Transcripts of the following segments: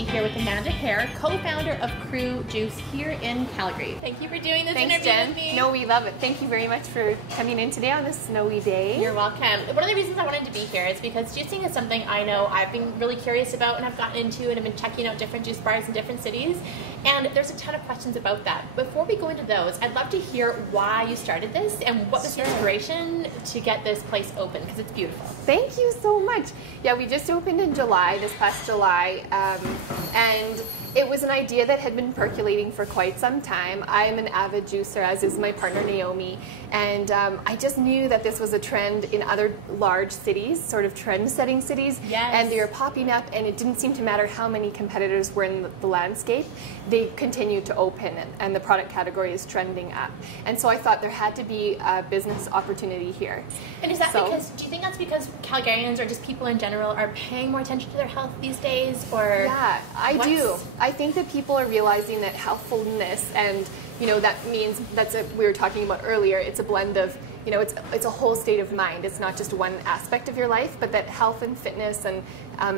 be here with Amanda Hare, co-founder of Cru Juice here in Calgary. Thank you for doing this interview with me. No, we love it. Thank you very much for coming in today on this snowy day. You're welcome. One of the reasons I wanted to be here is because juicing is something I know I've been really curious about and I've gotten into, and I've been checking out different juice bars in different cities, and there's a ton of questions about that. Before we go into those, I'd love to hear why you started this and what was the inspiration to get this place open, because it's beautiful. Thank you so much. Yeah, we just opened in July, this past July, and it was an idea that had been percolating for quite some time. I'm an avid juicer, as is my partner Naomi, and I just knew that this was a trend in other large cities, sort of trend-setting cities, and they were popping up, and it didn't seem to matter how many competitors were in the landscape. They continued to open, and the product category is trending up. And so I thought there had to be a business opportunity here. And is that because, do you think that's because Calgarians or just people in general are paying more attention to their health these days, or? Yeah, I do. I think that people are realizing that healthfulness, and that means we were talking about earlier, it's a blend of, it's a whole state of mind. It's not just one aspect of your life, but that health and fitness and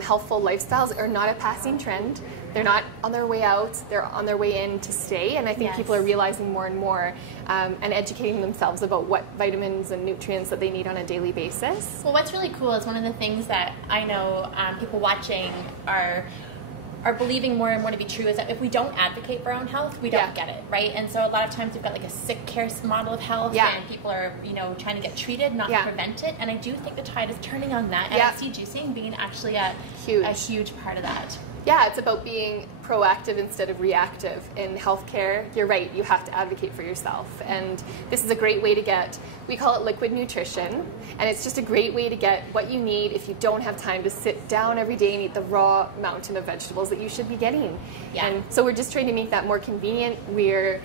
healthful lifestyles are not a passing trend. They're not on their way out, they're on their way in to stay, and I think people are realizing more and more and educating themselves about what vitamins and nutrients that they need on a daily basis. Well, what's really cool is one of the things that I know people watching are believing more and more to be true is that if we don't advocate for our own health, we don't get it, right? And so a lot of times we've got like a sick care model of health, and people are, trying to get treated, not prevent it. And I do think the tide is turning on that, and I see juicing being actually a huge part of that. Yeah, it's about being proactive instead of reactive. In healthcare, you're right, you have to advocate for yourself. And this is a great way to get, we call it liquid nutrition, and it's just a great way to get what you need if you don't have time to sit down every day and eat the raw mountain of vegetables that you should be getting. And so we're just trying to make that more convenient. We're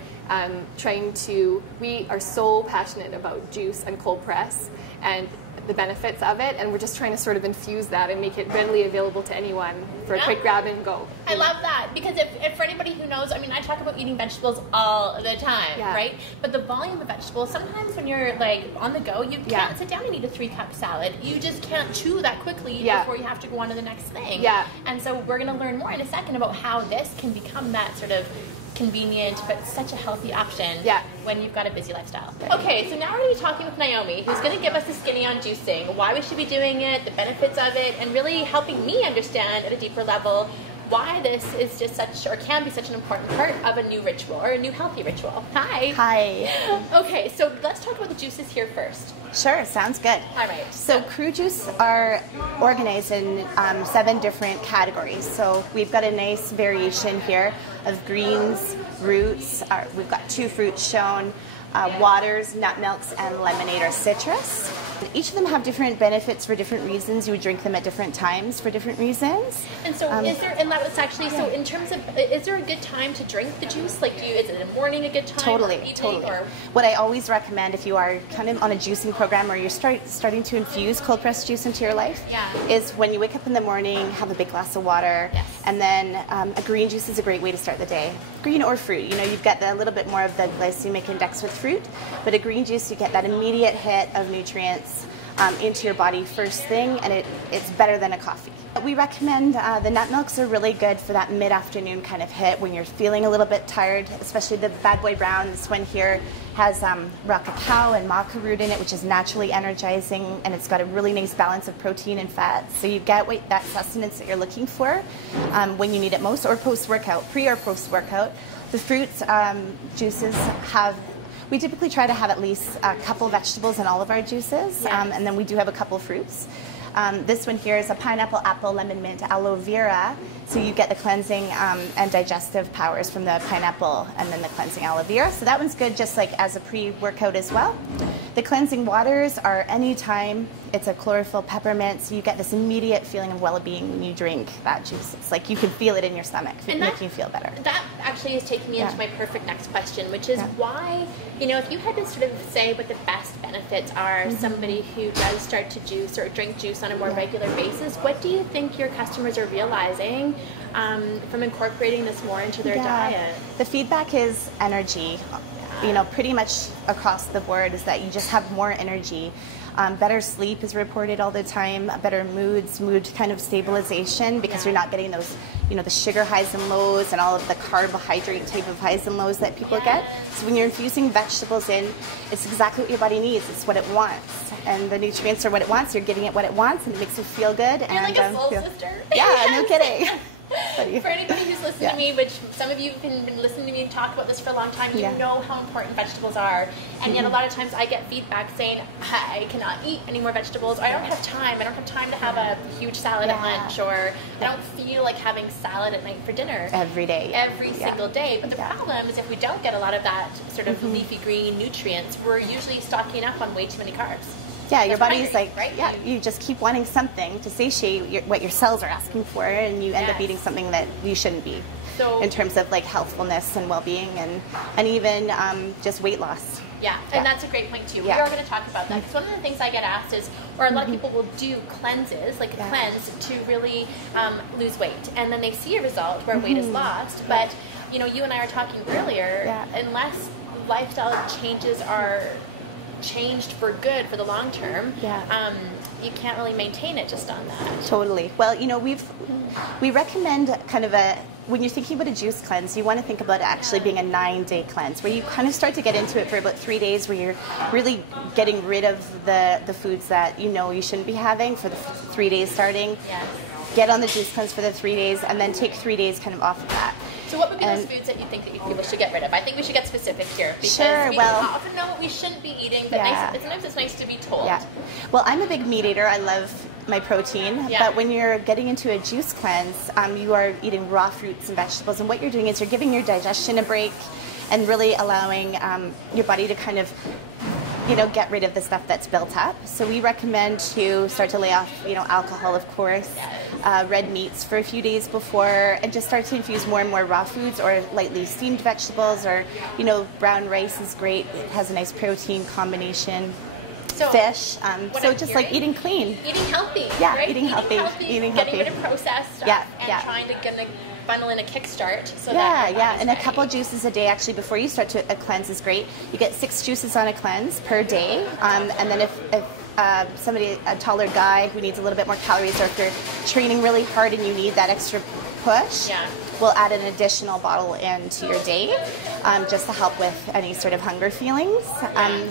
we are so passionate about juice and cold press and the benefits of it, and we're just trying to sort of infuse that and make it readily available to anyone for a quick grab and go. I love that, because if for anybody who knows, I mean, I talk about eating vegetables all the time, right? But the volume of vegetables, sometimes when you're like on the go, you can't sit down and eat a 3-cup salad. You just can't chew that quickly before you have to go on to the next thing. And so we're going to learn more in a second about how this can become that sort of convenient but such a healthy option when you've got a busy lifestyle. Okay, so now we're going to be talking with Naomi, who's going to give us the skinny on juicing, why we should be doing it, the benefits of it, and really helping me understand at a deeper level why this is just such, or can be such an important part of a new ritual, or a new healthy ritual. Hi. Hi. Okay, so let's talk about the juices here first. Sure, sounds good. All right. So Cru Juice are organized in 7 different categories. So we've got a nice variation here of greens, roots. We've got 2 fruits shown, waters, nut milks, and lemonade or citrus. Each of them have different benefits for different reasons. You would drink them at different times for different reasons. And so is there, and that was actually, so in terms of, is there a good time to drink the juice? Like, is it in the morning a good time? Totally, totally. Or? What I always recommend if you are kind of on a juicing program, or you're starting to infuse cold pressed juice into your life, is when you wake up in the morning, have a big glass of water, and then a green juice is a great way to start the day. Green or fruit, you've got a little bit more of the glycemic index with fruit, but a green juice, you get that immediate hit of nutrients into your body first thing, and it's better than a coffee. We recommend the nut milks are really good for that mid-afternoon kind of hit when you're feeling a little bit tired, especially the Bad Boy Brown. This one here has raw cacao and maca root in it, which is naturally energizing, and it's got a really nice balance of protein and fat. So you get that sustenance that you're looking for when you need it most, or post-workout, pre or post-workout. The fruits juices we typically try to have at least a couple vegetables in all of our juices, and then we do have a couple fruits. This one here is a pineapple, apple, lemon, mint, aloe vera. So you get the cleansing and digestive powers from the pineapple, and then the cleansing aloe vera. So that one's good just like as a pre-workout as well. The cleansing waters are anytime. It's a chlorophyll peppermint, so you get this immediate feeling of well-being when you drink that juice. It's like you can feel it in your stomach, making you feel better. That actually is taking me into my perfect next question, which is why, if you had to sort of say what the best benefits are, somebody who does start to juice or drink juice on a more regular basis, what do you think your customers are realizing from incorporating this more into their diet? The feedback is energy. Pretty much across the board is that you just have more energy. Better sleep is reported all the time. Better moods, mood kind of stabilization, because you're not getting those, the sugar highs and lows and all of the carbohydrate type of highs and lows that people get. So when you're infusing vegetables in, it's exactly what your body needs. It's what it wants. And the nutrients are what it wants. You're getting it what it wants, and it makes it feel good. You're like a soul sister. Yeah, no kidding. For anybody who's listening to me, which some of you have been listening to me talk about this for a long time, you know how important vegetables are. And yet a lot of times I get feedback saying, I cannot eat any more vegetables, or I don't have time. I don't have time to have a huge salad at lunch, or I don't feel like having salad at night for dinner. Every day. Every single day. But the problem is if we don't get a lot of that sort of leafy green nutrients, we're usually stocking up on way too many carbs. Yeah, your body's like, right? Yeah, you just keep wanting something to satiate what your cells are asking for, and you end up eating something that you shouldn't be. So, in terms of like healthfulness and well-being, and even just weight loss. Yeah, and that's a great point too. We are going to talk about that, because one of the things I get asked is, or a lot of people will do cleanses, like a cleanse to really lose weight, and then they see a result where weight is lost, but you and I were talking earlier, unless lifestyle changes are changed for good for the long term, you can't really maintain it just on that. Totally. Well, we recommend kind of when you're thinking about a juice cleanse, you want to think about it actually being a 9-day cleanse, where you kind of start to get into it for about 3 days, where you're really getting rid of the foods that you shouldn't be having for the 3 days starting. Get on the juice cleanse for the 3 days, and then take 3 days kind of off of that. So what would be those foods that you think that people should get rid of? I think we should get specific here, because we often know what we shouldn't be eating, but sometimes it's nice to be told. Yeah. Well, I'm a big meat eater. I love my protein, but when you're getting into a juice cleanse, you are eating raw fruits and vegetables, and what you're doing is you're giving your digestion a break and really allowing your body to kind of get rid of the stuff that's built up. So we recommend to start to lay off, alcohol, of course, red meats for a few days before, and just start to infuse more and more raw foods or lightly steamed vegetables, or, brown rice is great. It has a nice protein combination. So, fish. So just like eating clean. Eating healthy. Yeah, right? Eating healthy. Getting rid of processed stuff, and trying to funnel in a kickstart. So and a couple of juices a day actually before you start a cleanse is great. You get 6 juices on a cleanse per day, and then if somebody, a taller guy who needs a little bit more calories, or if you're training really hard and you need that extra push, we'll add an additional bottle into your day, just to help with any sort of hunger feelings,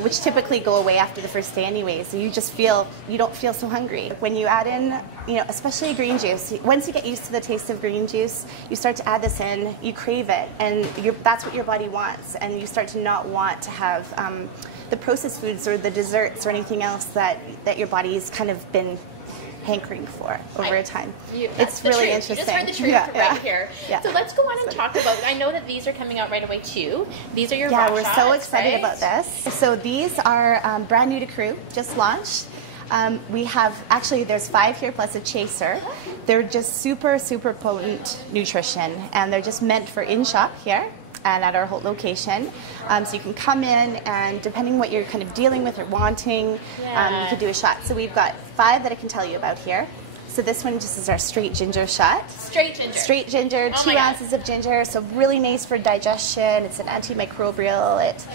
which typically go away after the first day anyway. So you don't feel so hungry. When you add in, especially green juice, once you get used to the taste of green juice, you start to add this in, you crave it, and that's what your body wants, and you start to not want to have the processed foods or the desserts or anything else that your body's kind of been hankering for over time. It's really interesting. You just heard the truth right here. So let's go on and talk about, I know that these are coming out right away too. These are your raw we're shots, so excited about this. So these are brand new to Cru, just launched. We have, actually there's 5 here plus a chaser. They're just super, super potent nutrition, and they're just meant for in shop here and at our Holt location. So you can come in, and depending what you're kind of dealing with or wanting, you can do a shot. So we've got 5 that I can tell you about here. So this one just is our straight ginger shot. Straight ginger, 2 ounces of ginger, so really nice for digestion. It's an antimicrobial. It,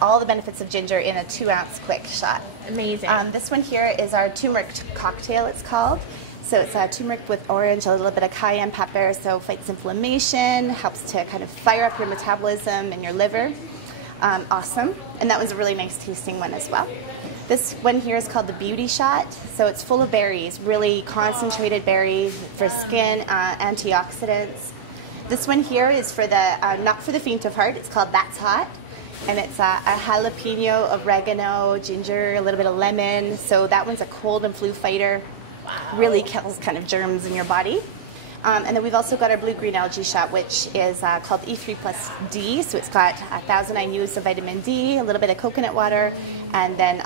all the benefits of ginger in a 2-ounce quick shot. Amazing. This one here is our turmeric cocktail, it's called. So it's turmeric with orange, a little bit of cayenne pepper, so fights inflammation, helps to kind of fire up your metabolism and your liver. Awesome. And that was a really nice tasting one as well. This one here is called the Beauty Shot. So it's full of berries, really concentrated berries for skin, antioxidants. This one here is for the not for the faint of heart. It's called That's Hot. And it's a jalapeno, oregano, ginger, a little bit of lemon. So that one's a cold and flu fighter. Really kills kind of germs in your body. And then we've also got our blue-green algae shot, which is called E3 plus D. So it's got 1,000 IUs of vitamin D, a little bit of coconut water, and then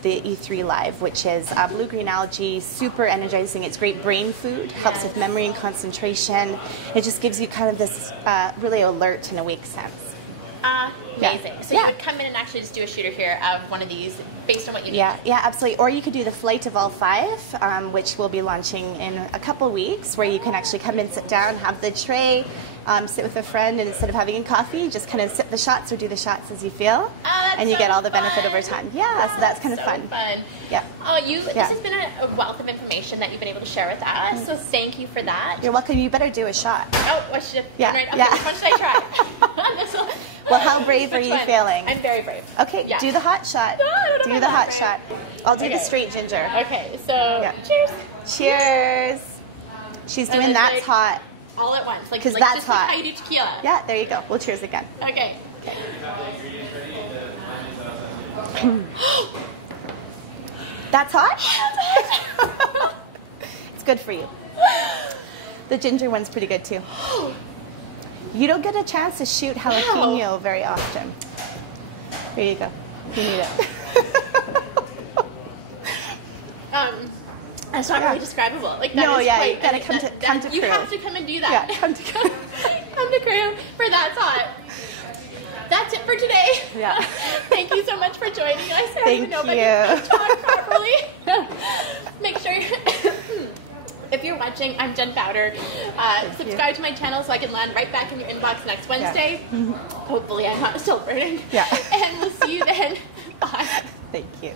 the E3 Live, which is blue-green algae, super energizing. It's great brain food, helps with memory and concentration. It just gives you kind of this really alert and awake sense. Amazing. So you would come in and actually just do a shooter here of one of these based on what you need. Yeah, absolutely. Or you could do the Flight of All 5, which we'll be launching in a couple weeks, where you can actually come in, sit down, have the tray, sit with a friend, and instead of having a coffee, just kind of sip the shots or do the shots as you feel. Oh, and you so get all the fun. benefit over time. Yeah, so that's kind of fun. Yeah. This has been a wealth of information that you've been able to share with us, so thank you for that. You're welcome. You better do a shot. Oh, I should have. Yeah. Right. Okay, Yeah. which one should I try? This one. Well, how brave are you feeling? I'm very brave. Okay, do the hot shot. No, I don't know do the about hot shot. I'll do the straight ginger. Okay, so cheers. Cheers. She's doing that's hot. All at once, like that's just hot. Like how you do tequila. Yeah, there you go. We'll cheers again. Okay. That's hot? It's good for you. The ginger one's pretty good too. You don't get a chance to shoot jalapeno very often. There you go. You need it. That's not really describable. Like that no, is yeah, quite, you gotta come to You Cru. have to come and do that. Yeah, come to Cru. Come to Cru for That's Hot. That's it for today. Yeah. Thank you so much for joining us. I don't even know if I can talk properly. Make sure if you're watching, I'm Jen Bowder. Subscribe to my channel so I can land right back in your inbox next Wednesday. Yeah. Hopefully I'm not still burning. Yeah. And we'll see you then. Bye. Thank you.